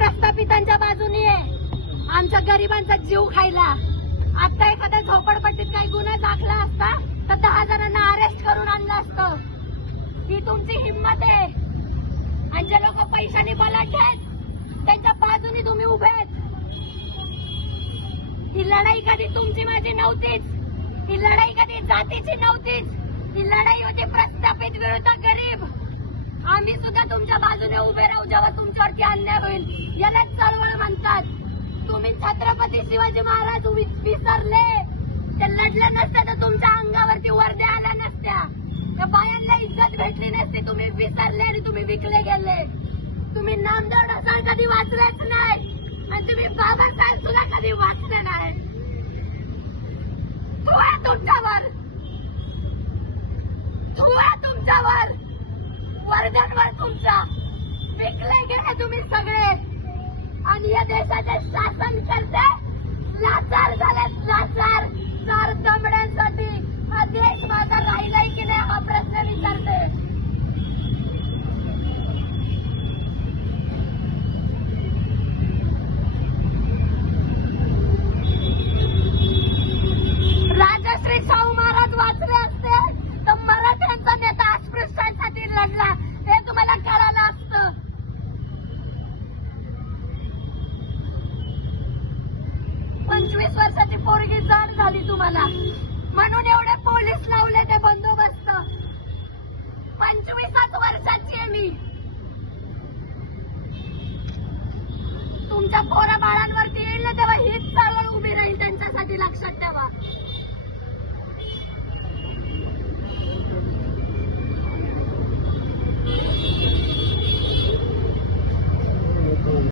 प्रस्थापितांच्या बाजूने आहे, आमच्या गरिबांचा जीव खायला. आता एखाद्या झोपडपट्टीत काही गुन्हा दाखला असता तर 10 जणांना अरेस्ट करून आणलं असतं. ही तुमची हिंमत आहे. आणि जे लोक पैशाने बलाढ्य आहेत त्यांच्या बाजूने तुम्ही उभे आहेत. ही लढाई कधी तुमची माझी नव्हतीच. ही लढाई कधी जातीची नव्हतीच. ही लढाई होती प्रस्थापित विरुद्ध गरीब. आम्ही सुद्धा तुमच्या बाजूने उभे राहू जेव्हा तुमच्यावरती अन्याय होईल. याला चळवळ म्हणतात. तुम्ही छत्रपती शिवाजी महाराज विसरले. ते लढलं नसतं तर तुमच्या अंगावरती वर्द्या आल्या नसत्या. त्या बायांना इज्जत भेटली नसती. तुम्ही विसरले आणि तुम्ही विकले गेले. तुम्ही नामदेव ढसाळ कधी वाचलेच नाही आणि तुम्ही बाबासाहेब सुद्धा कधी वाचले नाही. तू आहे तुमच्यावर, तू आहे तुमच्यावर, वर्धनवर तुमच्या विकले गेले तुम्ही सगळे. आणि या देशाचे शासन करते लाचार झाले, लाचार. 4 दमड्यांसाठी हा देश माझा राहिलाय की नाही हा प्रश्न विचारते. राजश्री शाहू महाराज वाचले असते तर मराठ्यांचा नेता अस्पृश्यांसाठी लढला हे तुम्हाला कळालं असतं. पंचवीस वर्षाची पोरगी जाण झाली तुम्हाला म्हणून एवढे पोलीस लावले ते बंदोबस्त. 25 वर्षाची आहे मी. तुमच्या पोरा बाळांवरती येईल ना तेव्हा हीच चळवळ उभी राहील त्यांच्यासाठी, लक्षात ठेवा.